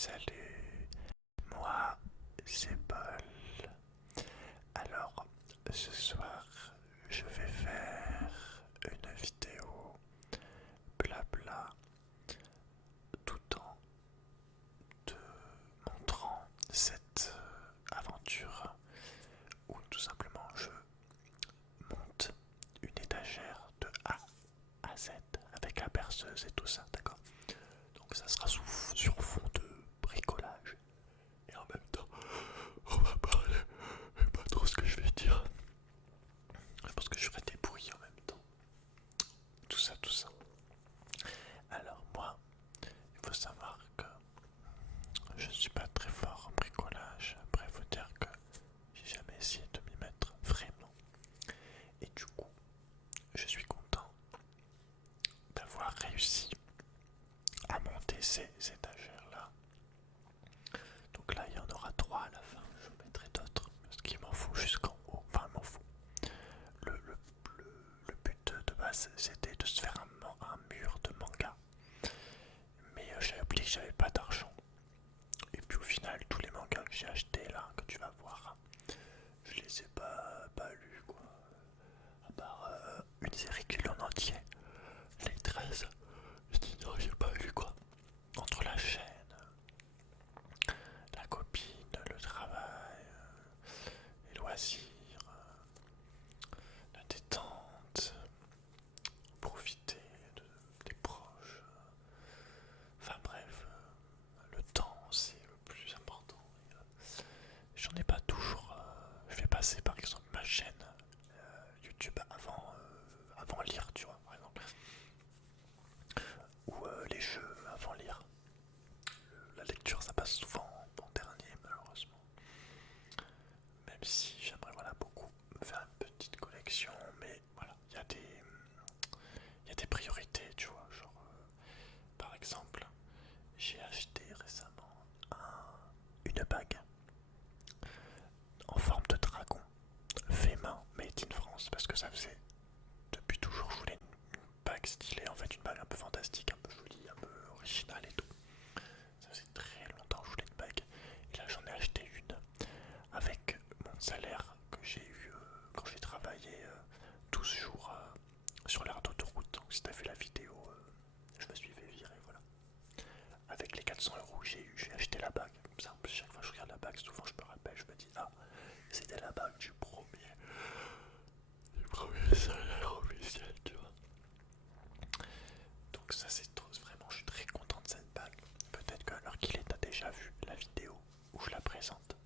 salut, moi c'est Paul. Alors, ce soir, je vais faire une vidéo blabla tout en te montrant cette aventure où tout simplement je monte une étagère de A à Z avec la perceuse et tout ça, d'accord? Donc ça sera sur fond de bricolage. Et en même temps, on va parler, je sais pas trop ce que je vais dire. Je pense que je ferai des bruits en même temps. Tout ça, tout ça. Alors moi, il faut savoir que je ne suis pas très fort en bricolage. Après, il faut dire que j'ai jamais essayé de m'y mettre vraiment. Et du coup, je suis content d'avoir réussi à monter ces étagères-là. Donc là, il y en aura 3 à la fin. Je vous mettrai d'autres parce qu'il m'en faut jusqu'en haut. Enfin, il m'en faut. Le, le, le but de base, c'était de se faire un mur de manga. Mais j'avais oublié que j'avais pas d'argent. Et puis au final, tous les mangas que j'ai achetés là, que tu vas voir, je les ai pas lus quoi. À part une série qui en entier, les 13. Je dis non, j'ai pas lu quoi. Entre la chaîne, la copine, le travail, les loisirs, la détente, profiter des proches. Enfin bref, le temps c'est le plus important. J'en ai pas toujours. Je vais passer par exemple ma chaîne YouTube avant lire, tu vois, par exemple. Ou les jeux avant lire. La lecture ça passe souvent en dernier malheureusement. Même si j'aimerais voilà, beaucoup me faire une petite collection, mais voilà, il y a des priorités, tu vois. Genre, par exemple, j'ai acheté récemment une bague en forme de dragon, fait main, made in France, parce que ça faisait depuis toujours, je voulais une bague stylée, en fait, une bague un peu fantastique, un peu jolie, un peu originale et tout. Ça faisait très longtemps que je voulais une bague, et là j'en ai acheté une avec mon salaire que j'ai eu quand j'ai travaillé 12 jours sur l'aire d'autoroute. Donc si t'as vu la vidéo, je me suis fait virer, voilà. Avec les 400 € que j'ai acheté la bague. Comme ça, en plus, chaque fois que je regarde la bague, souvent je me rappelle, je me dis, ah, c'était la bague du premier salaire officiel, tu vois. Donc ça c'est trop, vraiment, je suis très content de cette bague. Peut-être qu'à l'heure qu'il est, t'as déjà vu la vidéo où je la présente.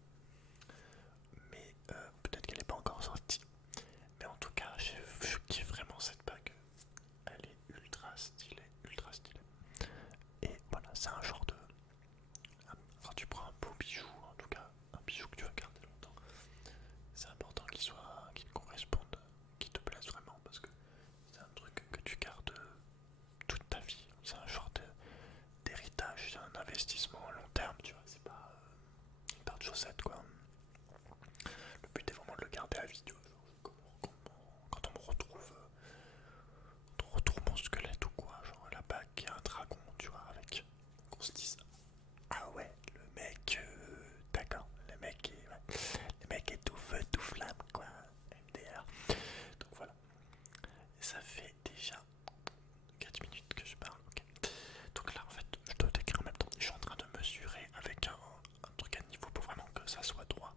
Mais peut-être qu'elle n'est pas encore sortie. Mais en tout cas, je kiffe vraiment cette bague. Elle est ultra stylée, ultra stylée. Et voilà, c'est un genre de... Quand tu prends un beau bijou, en tout cas, un bijou que tu vas garder longtemps, c'est important qu'il te corresponde, qu'il te plaise vraiment, parce que c'est un truc que tu gardes toute ta vie. C'est un genre d'héritage, c'est un investissement à long terme, tu vois. C'est pas une paire de chaussettes, quoi. Le but est vraiment de le garder à vie, tu vois. Quand on retrouve mon squelette ou quoi, genre la bague qui a un dragon, tu vois, avec. Qu'on se dise, ah ouais, le mec, d'accord, le mec est tout feu, tout flamme, quoi. MDR. Donc voilà. Et ça fait déjà 4 minutes que je parle, ok. Donc là, en fait, je dois t'écrire en même temps. Je suis en train de mesurer avec un truc à niveau pour vraiment que ça soit droit.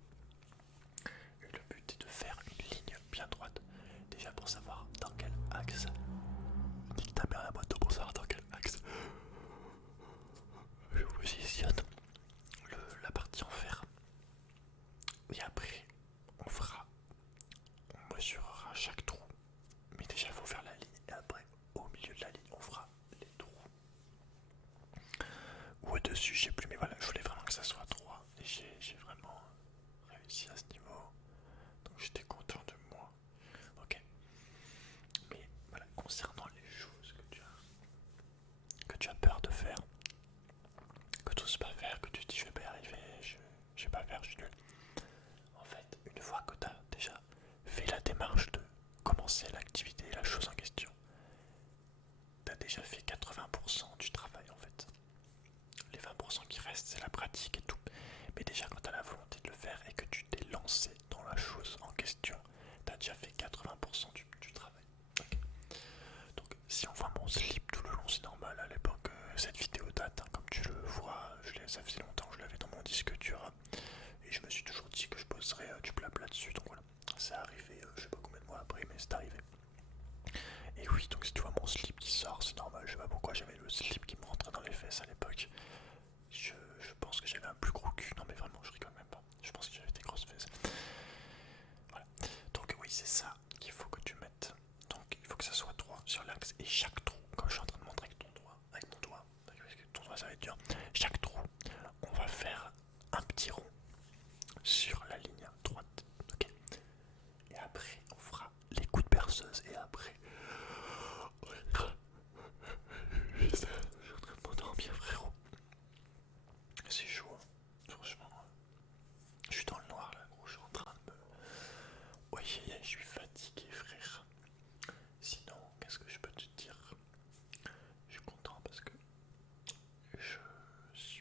Et le but est de faire une ligne bien droite. Déjà pour savoir dans quel axe. Nique ta mère la moto pour savoir dans quel axe je positionne la partie en fer. Et après, on mesurera chaque trou. Mais déjà, il faut faire la ligne. Et après, au milieu de la ligne, on fera les trous. Ou au-dessus, je sais plus. Mais voilà, je voulais vraiment que ça soit droit. Et j'ai vraiment réussi à ce niveau. Donc j'étais content de moi. Ok. Mais voilà, concernant les choses que tu as peur de faire, que tu n'oses pas faire, que tu te dis je vais pas y arriver, je vais pas faire, je suis nul. En fait, une fois que tu as déjà fait la démarche de commencer l'activité, la chose en question, tu as déjà fait 80% du travail en fait. Les 20% qui restent, c'est la ça faisait longtemps que je l'avais dans mon disque dur. Et je me suis toujours dit que je poserais du blabla dessus. Donc voilà, c'est arrivé, je sais pas combien de mois après, mais c'est arrivé. Et oui, donc si tu vois mon slip qui sort, c'est normal. Je sais pas pourquoi j'avais le slip qui me rentrait dans les fesses à l'époque. Je pense que j'avais un plus gros cul. Non mais vraiment, je rigole même pas. Je pense que j'avais des grosses fesses. Voilà. Donc oui, c'est ça qu'il faut que tu mettes. Donc il faut que ça soit droit sur l'axe. Et chaque trou, comme je suis en train de montrer avec ton doigt, avec mon doigt, parce que ton doigt ça va être dur. Chaque trou, on va faire un petit rond sur la ligne droite. Ok. Et après, on fera les coups de perceuse. Et après, je suis en train de m'endormir, frérot. C'est chaud, hein. Franchement. Je suis dans le noir là, gros. Je suis en train de me. Oui, je suis fatigué, frère. Sinon, qu'est-ce que je peux te dire? Je suis content parce que je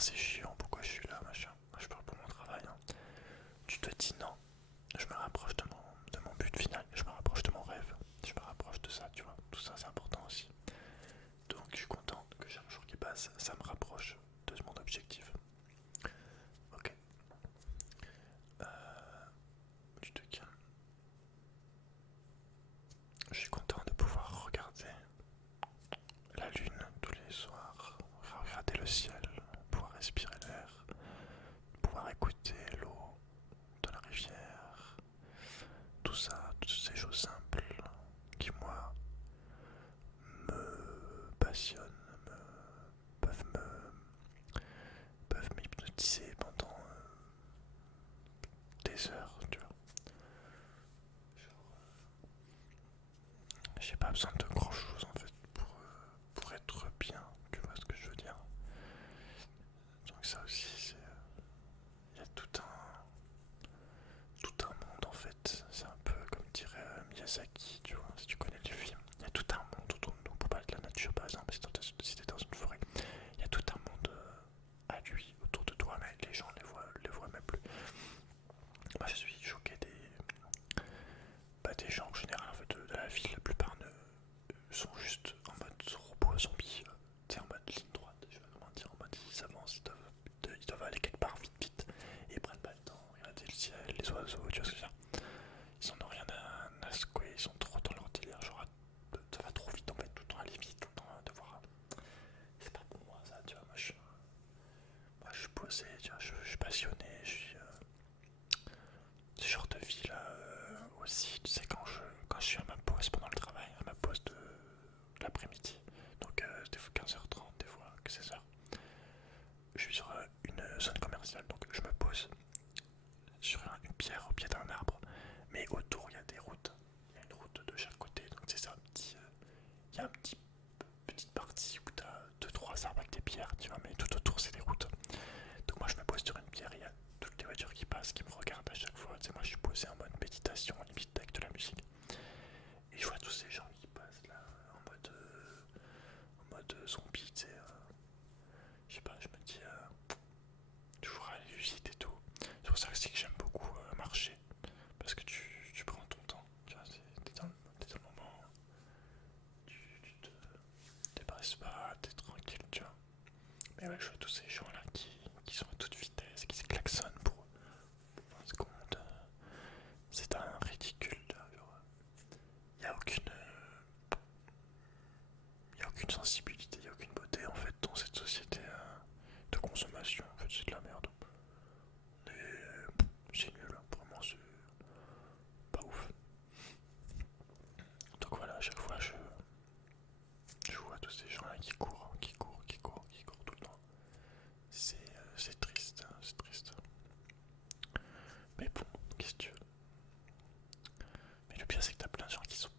c'est chiant, pourquoi je suis là, machin. Je parle pour mon travail, hein. Tu te dis non, je me rapproche de mon but final, je me rapproche de mon rêve, je me rapproche de ça, tu vois. Tout ça c'est important aussi. Donc je suis content que chaque jour qui passe, ça me rapproche de mon objectif. Ok. Euh, tu te calmes. Je suis content de pouvoir regarder la lune tous les soirs, regarder le ciel, pouvoir respirer l'air, pouvoir écouter l'eau de la rivière, tout ça, toutes ces choses simples qui moi me passionnent, peuvent peuvent m'hypnotiser pendant des heures, tu vois. J'ai pas besoin de grand chose en fait pour être bien, tu vois ce que je veux dire. Donc ça aussi c'est il y a tout un monde en fait. C'est un peu comme dirait Miyazaki, tu vois, si tu connais le film. Il y a tout un monde autour de nous. Pour parler de la nature par exemple, si t'es dans une forêt, il y a tout un monde à lui autour de toi, mais les gens les voient même plus. Moi je suis choqué des gens en général en fait, de la ville. La plupart sont juste en mode robot zombie, en mode ligne droite, je sais pas comment dire, en mode ils avancent, ils doivent aller quelque part vite vite, et ils prennent pas le temps, regarder le ciel, les oiseaux, tu vois ce que je veux dire. Ils en ont rien à secouer, ils sont trop dans leur délire, genre ça va trop vite en fait, tout le temps aller vite, tout le temps devoir. C'est pas pour moi ça, tu vois, moi je suis posé, tu vois, je suis passionné, je suis ce genre de vie là aussi, tu sais, quand je suis à ma pause pendant le travail, à ma pause de l'après-midi, donc des fois 15h30, des fois 16h, je suis sur une zone commerciale, donc je me pose sur une pierre au pied d'un arbre, mais autour il y a des routes, il y a une route de chaque côté, donc c'est ça, il y a petite partie où tu as 2-3 arbres avec des pierres, tu vois, mais tout autour c'est des routes. Donc moi je me pose sur une pierre, il y a toutes les voitures qui passent, qui me regardent à chaque fois, tu sais, moi je suis posé en mode méditation, limite avec de la musique. Et je vois tous ces gens qui passent là en mode zombie, tu sais. Je sais pas, je me dis toujours à aller vite et tout. C'est pour ça que j'aime beaucoup marcher. Parce que tu prends ton temps, tu vois, t'es dans le moment, tu te dépresses pas, t'es tranquille, tu vois. Mais ouais, je vois tous ces gens là qui sont à toute vitesse, qui se klaxonnent pour 20 secondes. C'est un ridicule, genre. Il n'y a y a aucune sensibilité, il n'y a aucune beauté en fait dans cette société de consommation. En fait, c'est de la merde. Et c'est nul, hein. Vraiment, c'est pas ouf. Donc voilà, à chaque fois, je vois tous ces gens là qui courent, qui courent tout le temps. C'est triste, hein, c'est triste. Mais bon, qu'est-ce que tu veux. Mais le pire, c'est que t'as plein de gens qui sont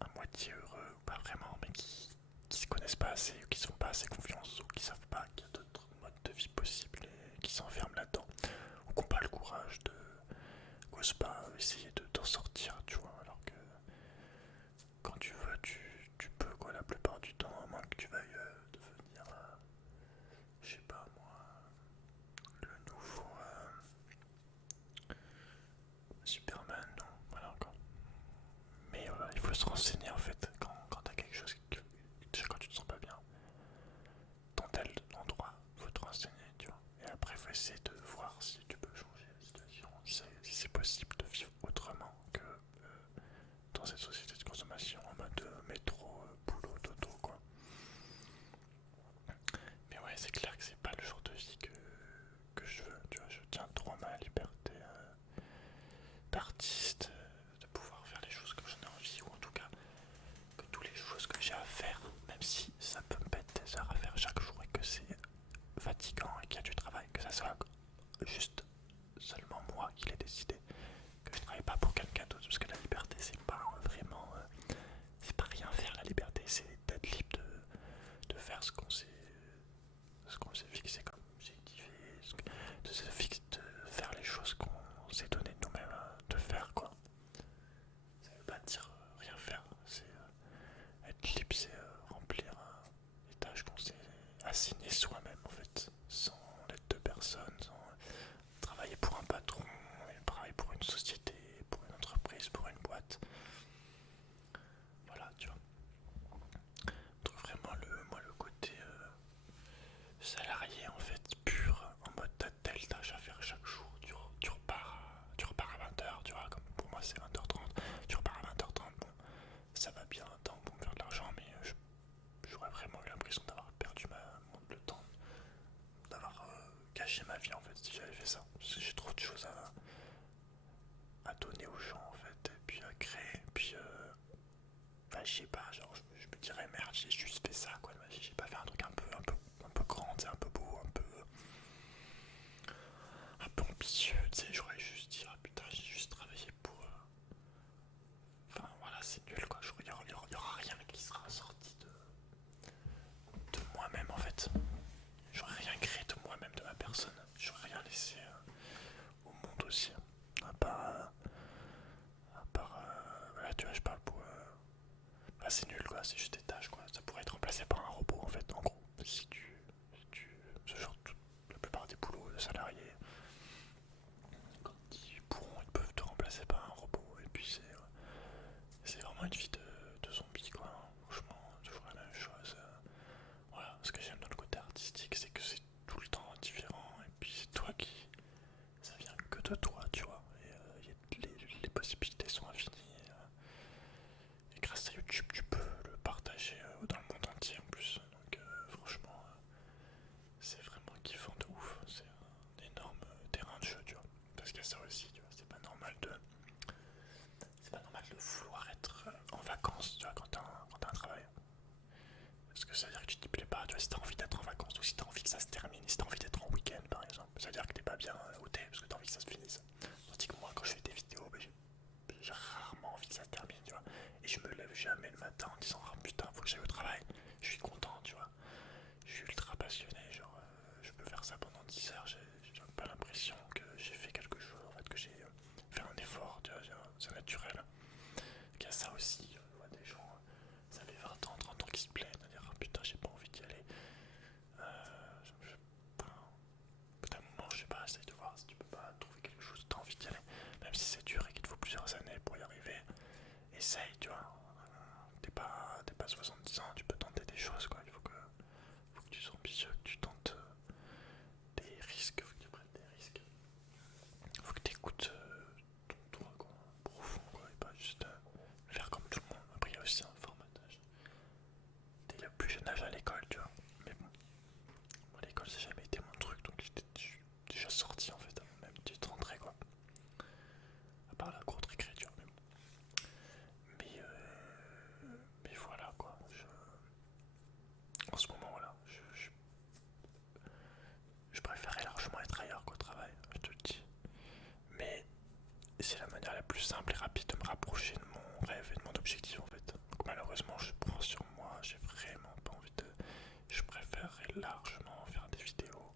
à moitié heureux, ou pas vraiment, mais qui se connaissent pas assez, ou qui se font pas assez confiance, ou qui savent pas qu'il y a d'autres modes de vie possibles et qui s'enferment là-dedans, ou qui n'ont pas le courage de n'osent pas essayer t'en sortir, tu vois, alors que quand tu veux, tu peux, quoi, la plupart du temps, à moins que tu veuilles devenir, je sais pas moi, le nouveau Superman, non, voilà quoi. Mais il faut se renseigner en fait quand t'as quelque chose déjà quand tu te sens pas bien dans tel endroit, faut te renseigner, tu vois. Et après faut essayer de voir si tu peux changer la situation, si c'est possible de vivre autrement que dans cette société de consommation en mode métro, boulot, dodo quoi. Mais ouais, c'est clair que c'est pas le genre de vie que je veux, tu vois. Je tiens trop à ma liberté d'artiste, de pouvoir faire les choses comme j'en ai envie, ou en tout cas donner aux gens en fait, et puis à créer, et puis bah, je sais pas, genre je me dirais merde, j'ai juste fait ça quoi, j'ai pas fait un truc un peu grand, un peu beau, un peu ambitieux, tu sais, j'aurais juste dit ah putain j'ai juste travaillé pour... Enfin voilà, c'est nul quoi, y aura rien qui sera sorti de moi-même en fait. J'aurais rien créé de moi-même, de ma personne. J'aurais rien laissé au monde aussi. À part... voilà, tu vois, je parle pour... bah, c'est nul quoi, c'est juste des tâches quoi. Ça pourrait être remplacé par un robot en fait, en gros. Si tu ce genre, la plupart des boulots de salariés, quand ils pourront, ils peuvent te remplacer par un robot. Et puis c'est vraiment une vie de zombie quoi. Franchement, toujours la même chose. Voilà, ce que j'aime dans le côté artistique, c'est que c'est tout le temps différent. Et puis c'est toi qui... Ça vient que de toi, tu vois. Et les possibilités sont infinies. Et grâce à YouTube, tu peux le partager dans le monde entier en plus. Donc franchement, c'est vraiment kiffant de ouf. C'est un énorme terrain de jeu, tu vois. Parce qu'il y a ça aussi, tu vois. C'est pas normal de vouloir être en vacances, tu vois, quand t'as un travail. Parce que ça veut dire que tu t'y plais pas, tu vois, si t'as envie d'être en vacances ou si t'as envie que ça se termine, si t'as envie d'être en week-end par exemple, ça veut dire que t'es pas bien où t'es parce que t'as envie que ça se finisse. Tandis que moi, quand je fais des vidéos, bah, j'ai rarement envie que ça se termine, tu vois. Et je me lève jamais le matin en disant oh putain, faut que j'aille au travail. Je suis content, tu vois. Je suis ultra passionné, genre je peux faire ça pendant 10 heures, j'ai pas l'impression que j'ai fait quelque chose, en fait, que j'ai fait un effort, tu vois, c'est naturel. Il y a ça aussi, je vois des gens, ça fait 20 ans, 30 ans qui se plaignent, à dire oh, putain, j'ai pas envie d'y aller. Enfin, au bout d'un moment, je sais pas, essaye de voir si tu peux pas trouver quelque chose où t'as envie d'y aller. Même si c'est dur et qu'il te faut plusieurs années pour y arriver, essaye, tu vois. T'es pas 70 ans, tu peux tenter des choses, quoi. Faut que tu sois ambitieux, que tu tentes des risques, faut que tu prennes des risques. Faut que tu écoutes ton toi, quoi, profond, quoi, et pas juste faire comme tout le monde. Après, il y a aussi un formatage. Dès le plus jeune âge à l'école, tu vois. Mais bon, moi, l'école, ça n'a jamais été mon truc, donc j'étais déjà sorti en fait, avant même d'être rentré, quoi. À part la cour de récréature, mais bon. Mais voilà, quoi. En ce moment, voilà, je préférais largement être ailleurs qu'au travail, je te le dis. Mais c'est la manière la plus simple et rapide de me rapprocher de mon rêve et de mon objectif en fait. Donc malheureusement je prends sur moi, j'ai vraiment pas envie de... Je préférerais largement faire des vidéos,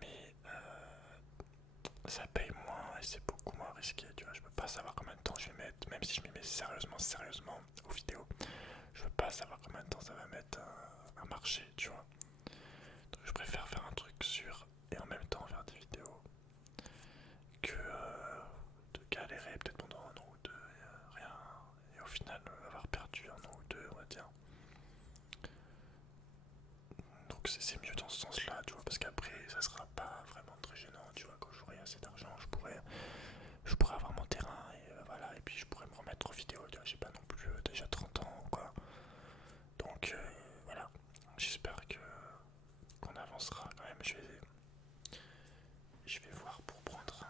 mais ça paye moins et c'est beaucoup moins risqué, tu vois. Je peux pas savoir combien de temps je vais mettre, même si je m'y mets sérieusement aux vidéos, je peux pas savoir combien de temps ça va mettre à marcher, tu vois. Donc je préfère faire un truc sûr et en même temps faire des vidéos que de galérer peut-être pendant un an ou deux et rien, et au final avoir perdu un an ou deux, on va dire. Donc c'est mieux dans ce sens-là, tu vois, parce qu'après ça sera pas vraiment très gênant, tu vois, quand j'aurai assez d'argent, je pourrais avoir mon terrain et voilà, et puis je pourrais me remettre aux vidéos, tu vois, j'ai pas non plus déjà 30 ans, quoi. Donc voilà, j'espère que qu'on avancera quand même. Je vais voir pour prendre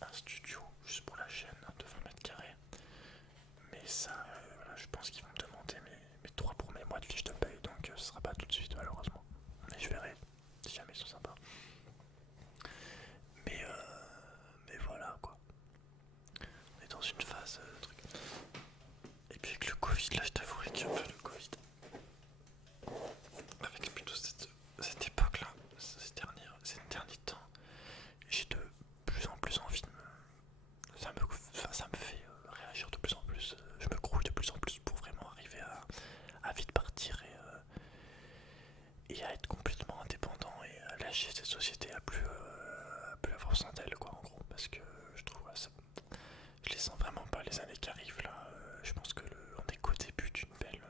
un studio juste pour la chaîne de 20 mètres carrés. Mais ça, voilà, je pense qu'ils vont me demander mes 3 premiers mois de fiche de paye, donc ce sera pas tout de suite malheureusement. Mais je verrai si jamais ils sont sympas. Mais voilà quoi. On est dans une phase truc. Et puis avec le Covid, là je t'avouerai que le Covid, avec plutôt cette époque là, ces derniers temps, j'ai de plus en plus envie de ça me fait réagir de plus en plus, je me grouille de plus en plus pour vraiment arriver à vite partir et à être complètement indépendant et à lâcher cette société à plus avoir besoin d'elle quoi en gros, parce que je trouve ça, je les sens vraiment pas les années qui arrivent là, je pense que on est qu'au début d'une belle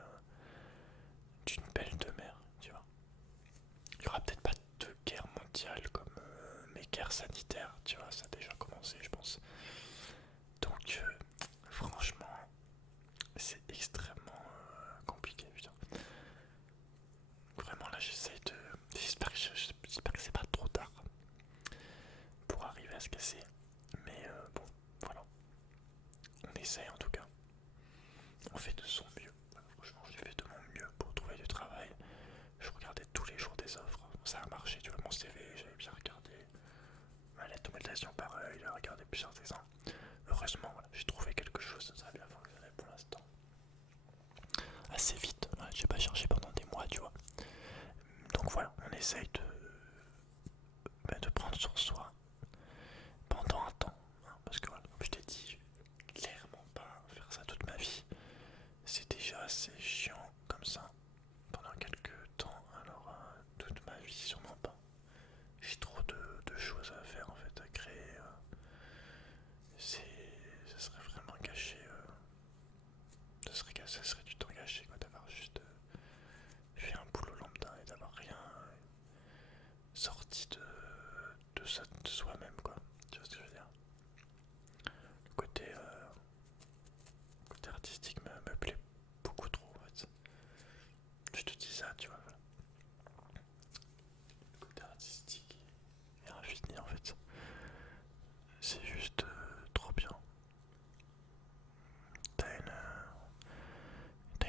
ça a marché, tu vois, mon CV, j'avais bien regardé. Ma lettre de motivation, pareil, j'ai regardé plusieurs exemples. Heureusement, voilà, j'ai trouvé quelque chose, ça a bien fonctionné pour l'instant. Assez vite, ouais, j'ai pas cherché pendant des mois, tu vois. Donc voilà, on essaye de prendre sur soi pendant un temps. Hein, parce que voilà, comme je t'ai dit, je vais clairement pas faire ça toute ma vie. C'est déjà assez chiant comme ça pendant quelques temps, alors toute ma vie sûrement pas. J'ai trop de choses à faire en fait, à créer. Ça serait vraiment gâché. Ça serait du temps gâché quoi, d'avoir juste fait un boulot lambda et d'avoir rien sorti de soi-même quoi. Tu vois ce que je veux dire? Le côté artistique me plaît beaucoup trop en fait. Je te dis ça, tu vois. Voilà. Le côté artistique est infini en fait. C'est juste trop bien. T'as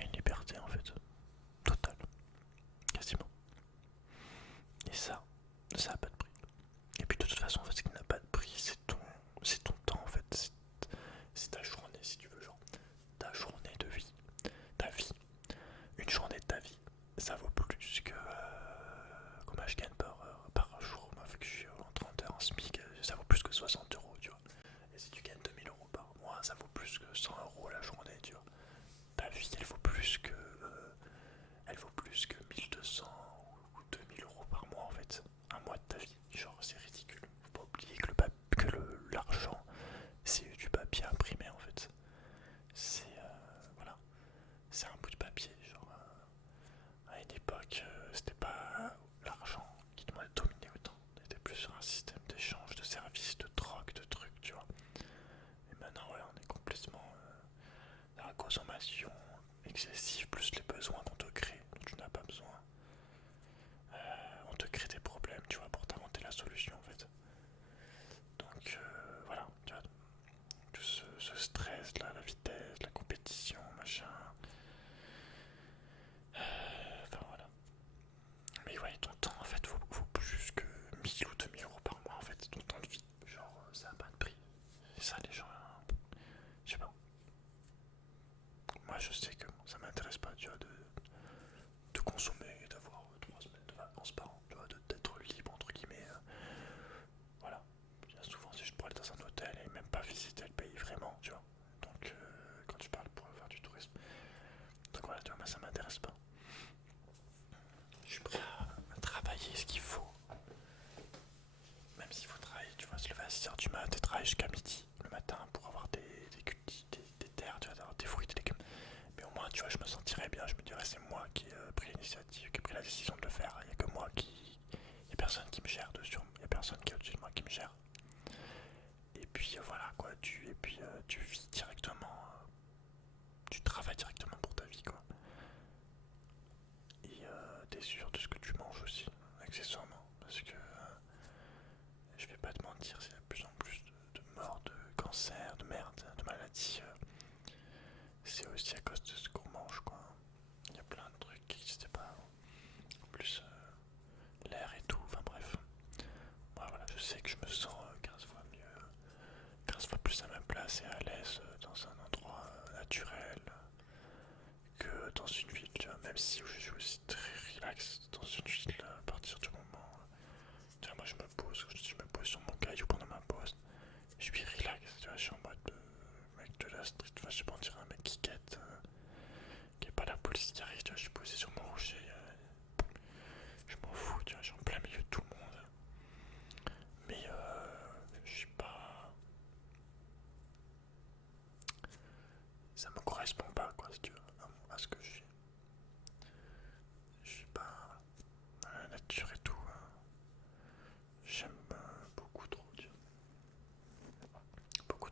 une liberté en fait, totale, quasiment. Et ça a pas de prix. Et puis de toute façon, en fait, ce qui n'a pas de prix, c'est ton temps en fait. C'est ta journée si tu veux, genre ta journée de vie, ta vie, une journée de ta vie. Ça vaut plus que combien je gagne par jour. Moi, vu que je suis en 30 heures en SMIC, ça vaut plus que 60 €, tu vois. Et si tu gagnes 2000 € par mois, ça vaut plus que 100 € la journée, tu vois. Ta vie, elle vaut plus que 1200 ou 2000 € par mois en fait. Un mois de ta vie, genre c'est ridicule. Faut pas oublier que l'argent, c'est du papier imprimé en fait. C'est voilà, c'est un bout de papier. Genre à une époque, c'était pas l'argent qui demandait de dominer autant. C'était plus sur un système d'échange, de services, de troc, de trucs, tu vois. Et maintenant, voilà, on est complètement dans la consommation excessive, plus les besoins qu'on te crée, dont tu n'as pas besoin. On te crée des problèmes, tu vois, pour t'inventer la solution en fait. Donc voilà, tu vois, tout ce stress là, la vitesse, la compétition, machin. Enfin voilà. Mais ouais, ton temps en fait vaut plus que 1000 ou 2000 € par mois en fait, ton temps de vie. Genre ça a pas de prix. Et ça les gens, je sais pas. Moi je sais que ça m'intéresse pas, tu vois, de consommer et d'avoir 3 semaines de vacances par an, tu vois, d'être libre entre guillemets. Voilà. Bien souvent si je pourrais aller dans un hôtel et même pas visiter le pays vraiment, tu vois. Donc quand tu parles pour faire du tourisme. Donc voilà, tu vois, moi ça m'intéresse pas. Je suis prêt à travailler ce qu'il faut. Même s'il faut travailler, tu vois, se lever à 6h du mat et travailler jusqu'à midi le matin pour avoir des terres, tu vois, d'avoir des fruits, des légumes. Mais au moins, tu vois, je me sentirais bien, je me dirais c'est moi qui ai pris l'initiative, qui ai pris la décision de le faire. Il n'y a que moi qui. Il n'y a personne qui me gère dessus, il n'y a personne qui est au-dessus de moi qui me gère. Et puis voilà quoi, tu vis directement, tu travailles directement pour ta vie quoi. Et t'es sûr de ce que tu manges aussi, accessoirement. Parce que je vais pas te mentir, c'est de plus en plus de morts, de cancers, de merde, de maladies. C'est aussi à cause de ce qu'on mange quoi. Il y a plein de trucs qui n'existaient pas. En plus, l'air et tout, enfin bref. Moi voilà, je sais que je me sens 15 fois mieux, 15 fois plus à ma place et à l'aise dans un endroit naturel que dans une ville, tu vois, même si je suis aussi très relax dans une ville à partir du moment. Tu vois, moi je me pose, je me pose sur mon caillou pendant ma pause, je suis relax, tu vois, je suis en mode mec de la street, enfin, je sais pas, on dirait un mec qui quête, qui est pas la police qui arrive, tu vois, je suis posé sur mon rocher, je m'en fous, tu vois, je suis en plein milieu de tout le monde. Mais je suis pas. Ça me correspond pas, quoi, si tu veux, à ce que je suis. Je suis pas dans la nature et tout. J'aime beaucoup trop, tu vois. Beaucoup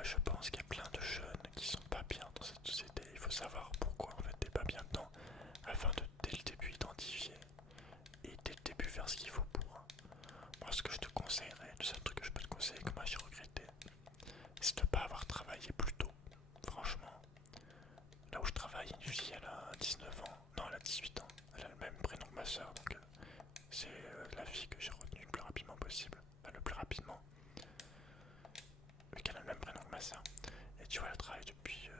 voilà, je pense qu'il y a plein de jeunes qui sont pas bien dans cette société. Il faut savoir pourquoi en fait t'es pas bien dedans, afin de dès le début identifier et dès le début faire ce qu'il faut pour. Moi, ce que je te conseillerais, le seul truc que je peux te conseiller, que moi j'ai regretté, c'est de ne pas avoir travaillé plus tôt. Franchement, là où je travaille, une fille, elle a 19 ans, non, elle a 18 ans, elle a le même prénom que ma soeur, donc c'est la fille que j'ai retenue le plus rapidement possible, enfin, le plus rapidement, vu qu'elle a le même prénom que ma soeur. Et tu vois, elle travaille depuis,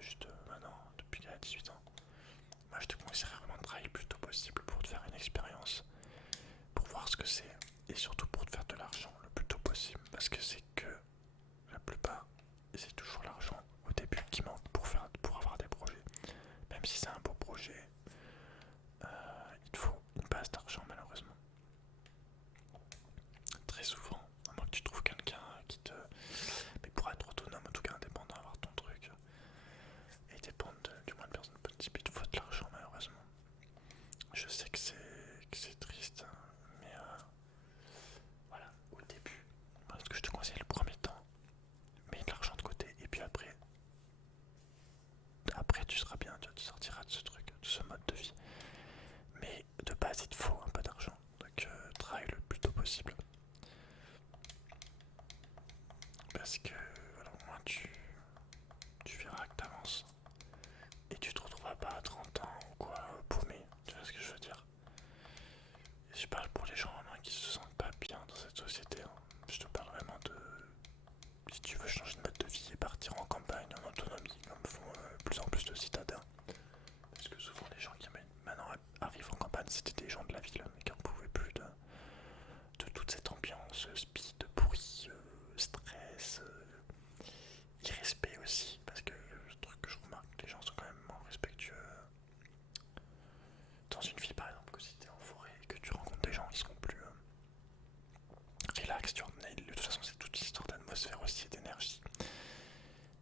juste maintenant, depuis qu'elle a 18 ans. Moi, je te conseillerais vraiment de travailler le plus tôt possible pour te faire une expérience, pour voir ce que c'est, et surtout pour te faire de l'argent le plus tôt possible, parce que c'est que la plupart, et c'est toujours l'argent au début qui manque pour avoir des projets. Même si c'est un beau projet, il te faut une base d'argent malheureusement. Très souvent, à moins que tu trouves quelqu'un qui te... Mais pour être autonome, en tout cas indépendant, avoir ton truc, et dépendre du moins de personnes petites, il te faut de l'argent malheureusement. Je sais que c'est triste, mais voilà, au début, moi, ce que je te conseille le premier temps, mets de l'argent de côté, et puis après tu seras bien, tu sortiras de ce truc, de ce mode de vie. Mais de base, il te faut un peu d'argent, donc travaille le plus tôt possible. Parce que voilà, au moins tu verras que t'avances. Et tu te retrouveras pas à 30 ans ou quoi, paumé, tu vois ce que je veux dire. Et je parle pour les gens qui se sentent pas bien dans cette société. Hein. Je te parle vraiment de... Si tu veux changer de mode de vie et partir en campagne, en autonomie, comme font de plus en plus de citadins. Parce que souvent les gens qui maintenant arrivent en campagne, c'était des gens de la ville, mais qui n'en pouvaient plus de toute cette ambiance speed, bruit, stress, irrespect aussi, parce que le truc que je remarque, les gens sont quand même moins respectueux. Dans une ville par exemple, que si t'es en forêt et que tu rencontres des gens qui seront plus relax, tu vois, de toute façon c'est toute l'histoire d'atmosphère aussi et d'énergie.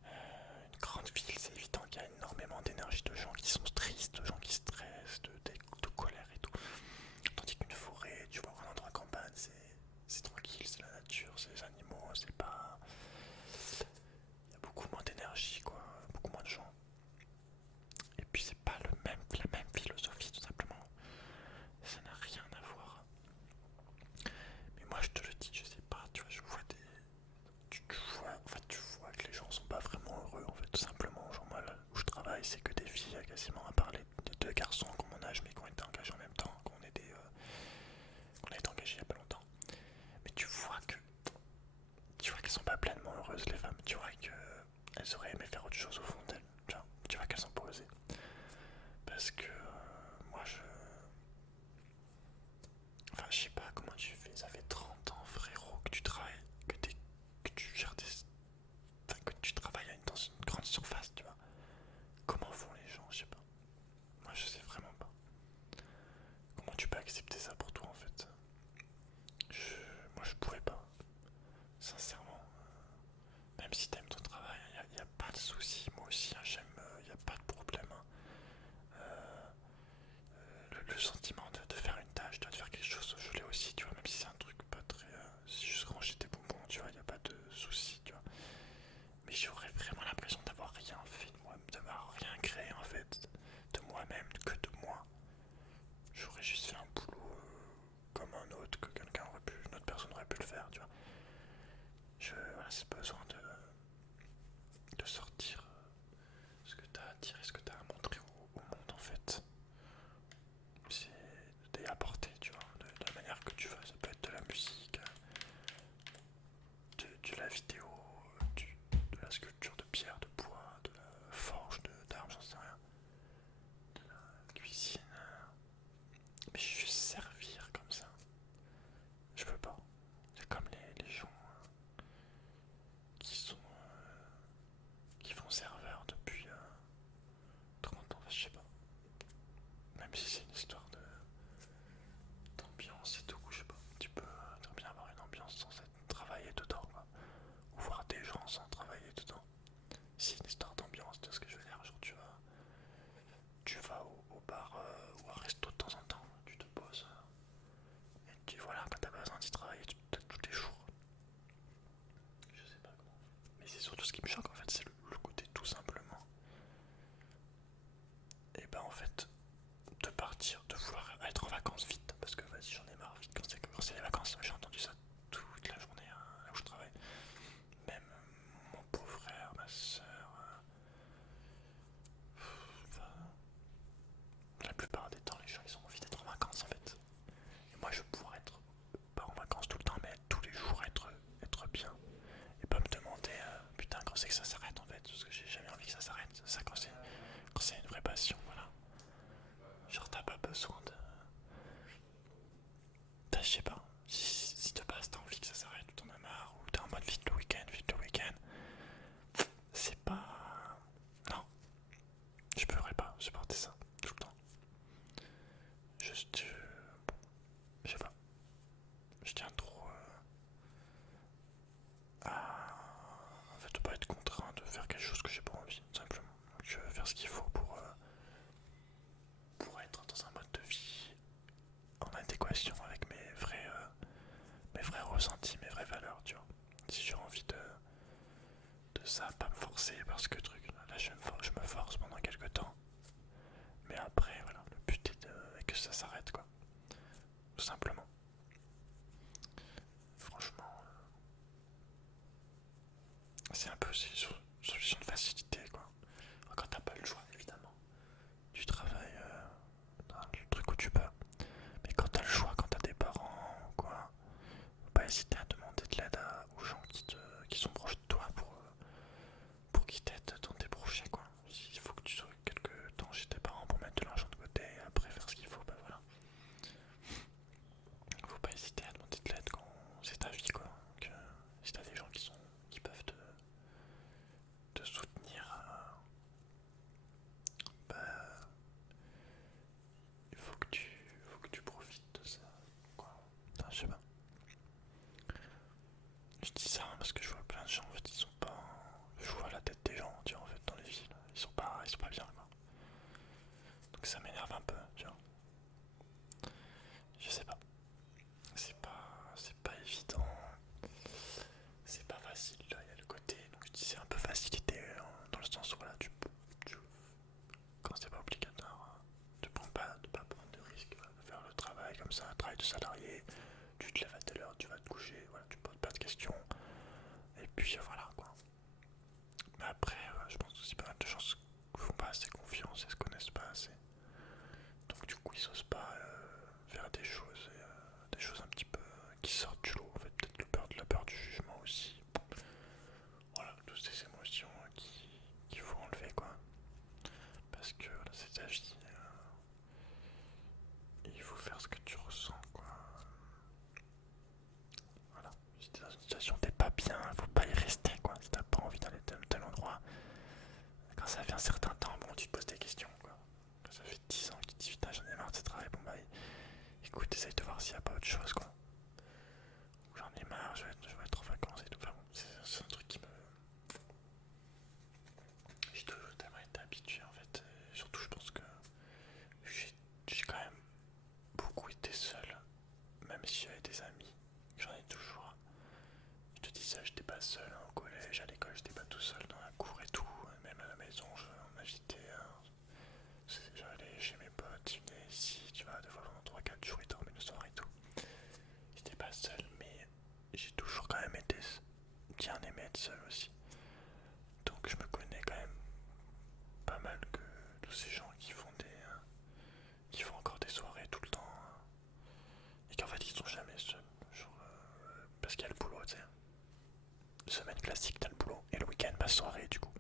Une grande ville, c'est évident qu'il y a énormément d'énergie, de gens qui sont tristes, de gens qui stressent, de colère et tout. Tandis qu'une forêt, tu vois, un endroit campagne, c'est tranquille, c'est la nature, c'est les animaux, c'est pas... Il y a beaucoup moins d'énergie, quoi, beaucoup moins de gens. Et puis c'est pas la même philosophie, tout simplement. Ça n'a rien à voir. Mais moi je te le dis, je sais pas, tu vois, je vois des... Tu vois que les gens sont pas vraiment heureux, en fait, tout simplement. Genre moi, là où je travaille, c'est que des filles, quasiment, à part les deux garçons qui ont mon âge, mais qui ont été engagés en même temps, qu'on a été engagés il y a pas longtemps. Mais tu vois qu'elles sont pas pleinement heureuses, les femmes. Tu vois qu'elles auraient aimé faire autre chose au fond d'elles. Tu vois qu'elles sont pas osées. Parce que moi, enfin, je sais pas comment tu fais. Ça fait 30 ans, frérot, que tu travailles, que tu gères des... Enfin, que tu travailles dans une grande surface, tu vois. Comment font les gens, je sais pas. Moi, je sais vraiment pas. Comment tu peux accepter ça pour toi, en fait. Moi, je pourrais pas. Sincèrement. Même si t'aimes ton travail, y a pas de souci. Moi aussi, hein, j'aime, y a pas de problème. Hein. Le sentiment de faire une tâche, de faire quelque chose, je l'ai aussi, tu vois, même si c'est un truc pas très... c'est juste ranger tes bonbons, tu vois, y a pas de souci, tu vois. Mais j'aurais vraiment l'impression d'avoir rien fait de moi, d'avoir rien créé en fait, de moi-même, que de moi. J'aurais juste fait un boulot comme un autre, que quelqu'un aurait pu, une autre personne aurait pu le faire, tu vois. Voilà, c'est besoin de sortir ce que t'as à dire et ce que t'as à montrer au monde en fait. C'est apporter, tu vois, de la manière que tu veux. Ça peut être de la musique, de la vidéo, de la sculpture de pierre, de bois, de la forge, d'armes, j'en sais rien. De la cuisine. Mais juste servir comme ça. Je peux pas. C'est comme les gens qui sont qui font serveur depuis 30 ans, enfin, je sais pas. Même si c'est une histoire d'ambiance et tout, je sais pas. Tu peux très bien avoir une ambiance sans travailler dedans, quoi. Ou voir des gens sans travailler dedans. ça quand c'est une vraie passion, voilà. Genre t'as pas besoin de... Je sais pas, si de base t'as envie que ça s'arrête ou t'en as marre ou t'es en mode vite le week-end, c'est pas... Non, je pourrais pas supporter ça tout le temps. Juste, je sais pas, je tiens trop en fait de pas être contraint de faire quelque chose que j'ai pas envie, tout simplement. Donc faire ce qu'il faut pour être dans un mode de vie en adéquation avec mes vrais ressentis, mes vraies valeurs, tu vois. Si j'ai envie de ça, pas me forcer parce que truc, là je me force pendant quelques temps. Mais après, voilà, le but est que ça s'arrête, quoi. Tout simplement. Franchement, c'est un peu une solution de facilité, quoi. Quand t'as pas le choix, évidemment. Tu travailles dans le truc où tu peux. Mais quand t'as le choix, quand t'as des parents ou quoi, faut pas hésiter à demander de l'aide aux gens qui sont proches de toi pour qu'ils t'aident dans tes projets, quoi. Il faut que tu sois quelques temps chez tes parents pour mettre de l'argent de côté et après faire ce qu'il faut, bah voilà. Faut pas hésiter à demander de l'aide quand c'est ta vie, quoi. Donc, si t'as des gens qui peuvent te soutenir, bah faut que tu profites de ça, quoi. Enfin, je sais pas. Je dis ça parce que je vois plein de gens, en fait, ils sont pas. Je vois la tête des gens, tu vois, en fait, dans les villes. Ils sont pas bien, quoi. Donc ça m'énerve un peu, tu vois. Je sais pas. C'est pas évident. C'est pas facile, là, il y a le côté. Donc je dis c'est un peu facilité dans le sens où, voilà, quand c'est pas obligatoire, de pas prendre de risques, de faire le travail comme ça, travail de salarié. Tu te lèves à telle heure, tu vas te coucher, voilà, tu poses pas de questions. Et puis voilà, quoi. Mais après, je pense aussi pas mal de gens font pas assez confiance et se connaissent pas assez. Donc du coup, ils osent pas faire des choses un petit peu qui sortent du lot. En fait, peut-être la peur du jugement aussi. Voilà, toutes ces émotions qu'il faut enlever, quoi. Parce que voilà, c'est ta vie. Il faut faire ce que tu ressens, quoi. Voilà. Si t'es dans une situation où t'es pas bien, faut pas y rester, quoi. Si t'as pas envie d'aller tel endroit, quand ça fait un certain temps, bon, tu te poses des questions, quoi. Quand ça fait 10 ans que tu te dis putain, j'en ai marre de ce travail, bon bah écoute, essaye de voir s'il y a pas autre chose, quoi. J'en ai marre, je vais être en vacances et tout. Enfin bon, c'est un truc qui me. J'ai toujours tellement été habitué, en fait. Et surtout, je pense que j'ai quand même beaucoup été seul, même si j'avais des amis. J'en ai toujours. Je te dis ça, j'étais pas seul hein, au collège, à l'école, j'étais pas tout seul dans la cour et tout. Même à la maison, on m'invitait. J'allais chez mes potes, tu venais ici, tu vas deux fois pendant 3-4 jours, ils dormaient le soir et tout. J'étais pas seul, mais j'ai toujours quand même été bien aimé être seul aussi. Donc je me connais quand même pas mal que tous ces gens qui font encore des soirées tout le temps et qu'en fait ils sont jamais seuls. Genre, parce qu'il y a le boulot, tu sais. Semaine classique, t'as le boulot et le week-end, ma soirée du coup.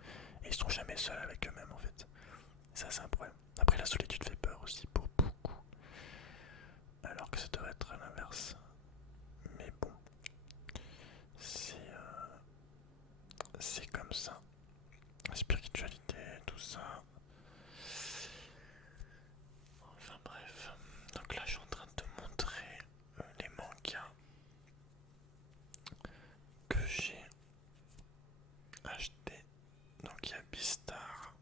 Et ils sont jamais seuls avec eux-mêmes en fait. Et ça c'est un problème. Après la solitude fait peur aussi pour beaucoup. Alors que ça devrait être à l'inverse. Mais bon, c'est comme ça. La spiritualité, tout ça. Enfin bref. Donc là je suis en train de te montrer les mangas que j'ai achetés. Donc il y a Beastar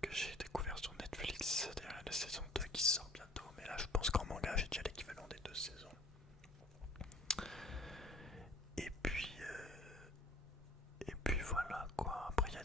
que j'ai découvert sur Netflix. Il y a la saison 2 qui sort bientôt. Mais là je pense qu'en manga j'ai déjà l'équivalent des 2 saisons. Et puis voilà quoi. Après il y a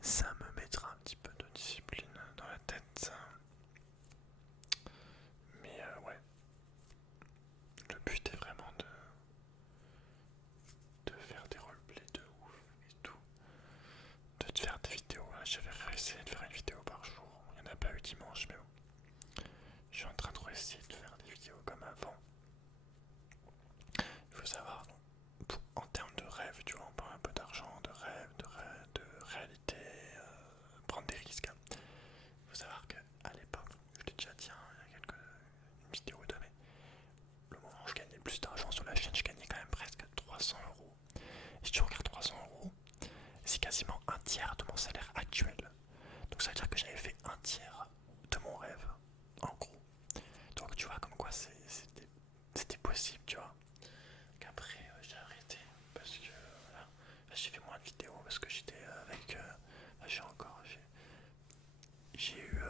ça me mettra un petit peu de discipline dans la tête. Mais ouais, le but est vraiment de faire des roleplays de ouf et tout. De te faire des vidéos. Là, j'avais essayé de faire une vidéo par jour. Il n'y en a pas eu dimanche, mais bon. Je suis en train de essayer de faire des vidéos comme avant. Il faut savoir, en termes de rêve, tu vois, on parle un peu d'argent, de rêve, de réalité, prendre des risques. Il faut savoir qu'à l'époque, je l'ai déjà dit, hein, il y a quelques vidéos de mais le moment où je gagnais le plus d'argent sur la chaîne, je gagnais quand même presque 300 euros. Et si tu regardes 300 euros, c'est quasiment un tiers de mon salaire actuel. Donc ça veut dire que j'avais fait un tiers de mon rêve, en gros. Donc tu vois comme quoi c'était possible, tu vois. Qu'après j'ai arrêté parce que voilà, j'ai fait moins de vidéos parce que j'étais avec, j'ai encore, j'ai eu,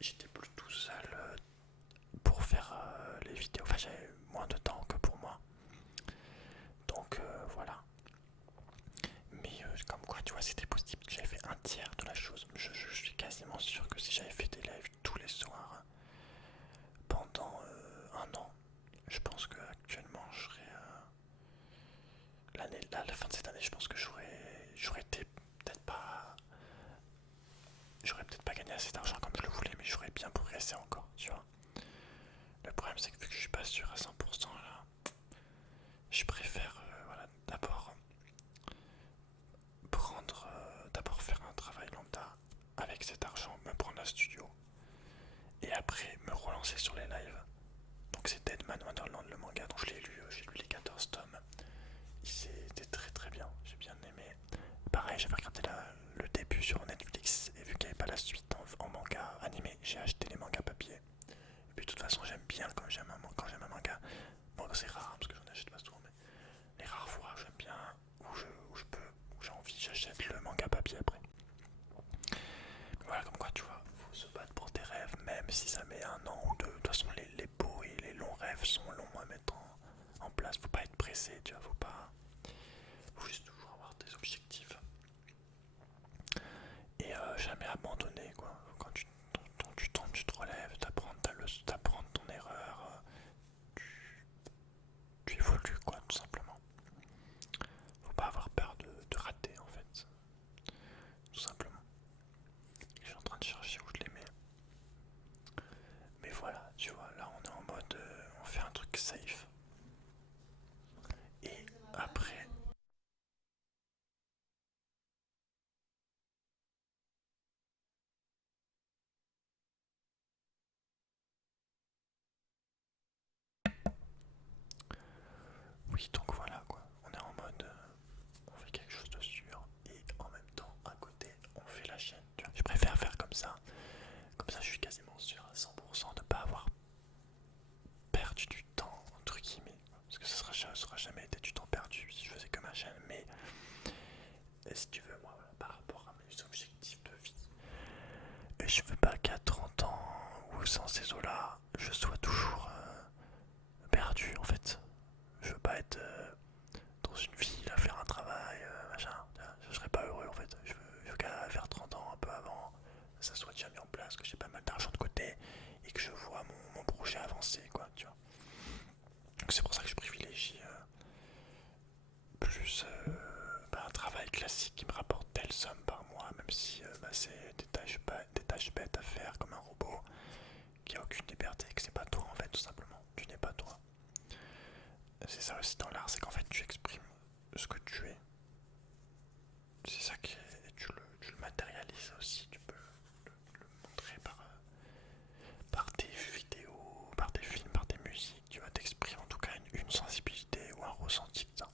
j'étais plus tout seul pour faire les vidéos. Enfin j'avais moins de temps que pour moi. Donc voilà. Mais comme quoi tu vois c'était possible que j'avais fait un tiers de la chose. Je suis quasiment sûr que si j'avais fait des lives tous les soirs pendant un an, je pense que actuellement je serais à la fin de cette année, je pense que j'aurais été peut-être pas, j'aurais peut-être pas gagné assez d'argent comme je le voulais, mais j'aurais bien progressé encore, tu vois. Le problème c'est que vu que je suis pas sûr à 100% là, je préfère voilà, d'abord faire un travail lambda avec cet argent, me prendre un studio et après me relancer sur les lives. Donc c'est Deadman Wonderland le manga, donc j'ai lu les 14 tomes. C'était très très bien, j'ai bien aimé. Pareil, j'avais regardé le début sur Netflix et vu qu'il n'y avait pas la suite en manga animé, j'ai acheté les mangas papier. Et puis de toute façon, j'aime bien quand j'aime un manga. Bon, c'est rare parce que j'en achète pas souvent, mais les rares fois, j'aime bien où j'ai envie, j'achète le manga papier après. Mais voilà, comme quoi tu vois, faut se battre pour tes rêves, même si ça met un an ou deux. De toute façon, les beaux et les longs rêves sont longs à mettre en place. Faut pas être pressé, tu vois, faut juste toujours avoir des objectifs et jamais abandonner quoi. Quand tu tombes, tu te relèves, t'apprends de ton erreur, tu évolues quoi, tout simplement. Faut pas avoir peur de rater en fait, tout simplement. Je suis en train de chercher où je les mets. Mais voilà, tu vois, là on est en mode, on fait un truc safe. Et après, oui donc voilà quoi, on est en mode, on fait quelque chose de sûr et en même temps à côté on fait la chaîne. Tu vois. Je préfère faire comme ça. Comme ça je suis quasiment sûr à 100% de ne pas avoir perdu du temps entre guillemets. Parce que ça sera jamais été du temps perdu si je faisais que ma chaîne. Mais si tu veux moi voilà, par rapport à mes objectifs de vie, et je veux pas qu'à 30 ans ou sans ces eaux là je sois toujours perdu en fait. Je veux pas être dans une ville à faire un travail, machin. Je serais pas heureux en fait. Je veux qu'à faire 30 ans un peu avant, ça soit déjà mis en place, que j'ai pas mal d'argent de côté et que je vois mon projet avancer quoi, tu vois. Donc c'est pour ça que je privilégie plus un travail classique qui me rapporte telle somme par mois, même si c'est des tâches bêtes à faire comme un robot qui a aucune liberté, que c'est pas toi en fait tout simplement. Tu n'es pas toi. C'est ça aussi dans l'art, c'est qu'en fait tu exprimes ce que tu es. C'est ça qui est, tu le matérialises aussi, tu peux le montrer par tes vidéos, par tes films, par tes musiques, tu vas t'exprimer en tout cas une sensibilité ou un ressenti de ça.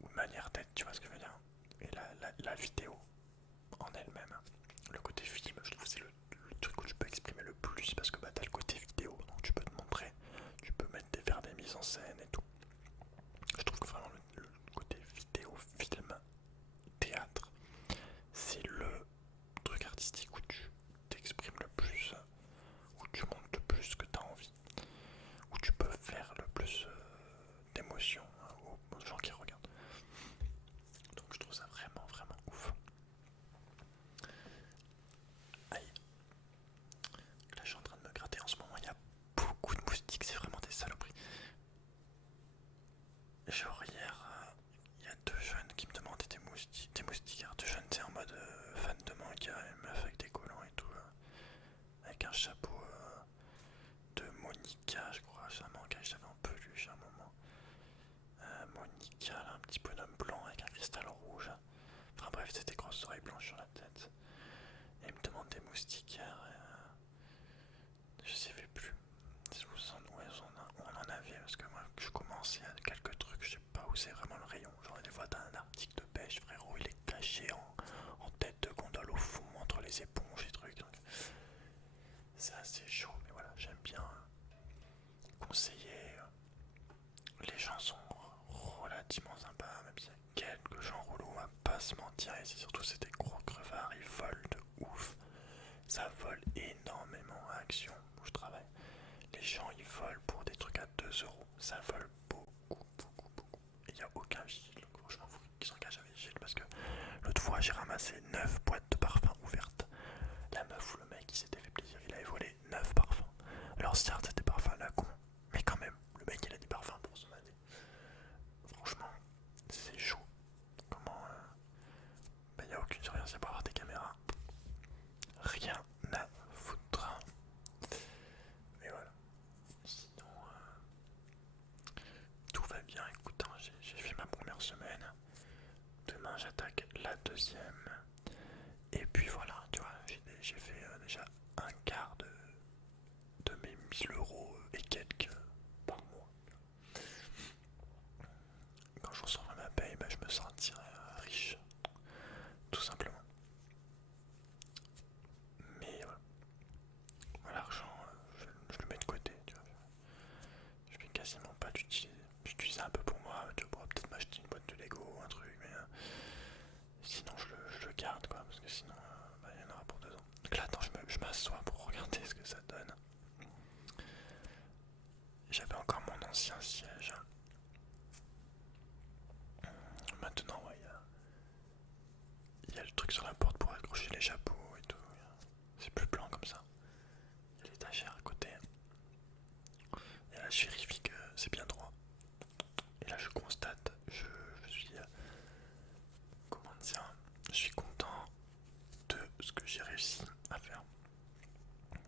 Ou une manière d'être, tu vois ce que je veux dire. Et la vidéo en elle-même, le côté film, je trouve que c'est le truc où tu peux exprimer le plus parce que bah, t'as le côté vidéo, donc tu peux te montrer, tu peux faire des mises en scène et tout. Je trouve que vraiment le côté vidéo, film, théâtre, c'est Monica, je crois, c'est un manga que j'avais un peu lu j'ai un moment. Monica, là, un petit bonhomme blanc avec un cristal rouge. Enfin bref, c'était grosses oreilles blanches sur la tête. Et il me demande des moustiquaires. Je sais plus. On en avait parce que moi je commence, il y a quelques trucs, je sais pas où c'est vraiment le rayon. Genre des fois t'as un article de pêche, frérot, il est caché en tête de gondole au fond entre les éponges et trucs. Donc c'est assez chaud, mais voilà, j'aime bien conseiller. Les gens sont relativement sympas, même s'il y a quelques gens relous, on va pas se mentir. Et c'est surtout c'est des gros crevards, ils volent de ouf. Ça vole énormément à Action où je travaille. Les gens ils volent pour des trucs à 2 euros. Ça vole beaucoup, beaucoup, beaucoup. Et il n'y a aucun vigile. Donc franchement, faut qu'ils s'engagent avec vigile parce que l'autre fois j'ai ramassé 9 boîtes de parfums ouvertes. La meuf ou le mec il s'était fait plaisir, il avait volé 9 parfums. Alors certes c'était parfums à la con, mais quand même, le mec il a des parfums pour se maner. Franchement, c'est chaud. Comment bah y a aucune surveillance, y'a pas avoir des caméras. Rien à foutre. Mais voilà. Sinon, tout va bien. Écoute, hein, j'ai fait ma première semaine. Demain, j'attaque la deuxième. Et puis voilà, tu vois, j'ai fait déjà un quart de mes 1000 € et quelques par mois. Quand je recevrai ma paye, bah, je me sentirai riche, tout simplement. Mais voilà, moi, l'argent, je le mets de côté, tu vois. Je vais quasiment pas l'utiliser. J'utilise un peu pour moi, tu pourras peut-être m'acheter une boîte de Lego ou un truc, mais sinon je le garde quoi, parce que sinon bah, il y en aura pour 2 ans. Donc là, attends, je m'assois pour regarder ce que ça donne. J'avais encore mon ancien siège. Maintenant, ouais, il y a le truc sur la porte pour accrocher les chapeaux et tout. C'est plus blanc comme ça. Il y a l'étagère à côté. Et là, je vérifie que c'est bien droit. Et là, je constate, je suis. Comment dire? Je suis content de ce que j'ai réussi à faire.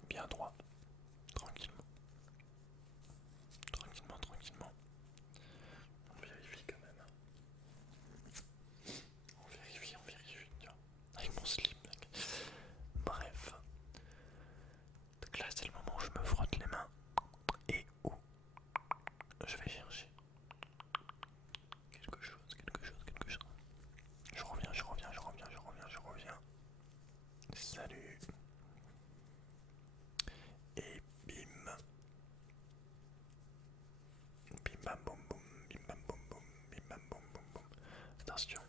Bien droit. Tranquillement. Tranquillement, tranquillement. On vérifie quand même. On vérifie, tu vois. Avec mon slip, mec. Bref. Donc là, c'est le moment où je me frotte les mains. Et où je vais chercher quelque chose, quelque chose, quelque chose. Je reviens, je reviens, je reviens, je reviens, je reviens. Salut. Et bim. Bim bam boum boum, bim bam boum boum, bim bam boum boum boum. Attention.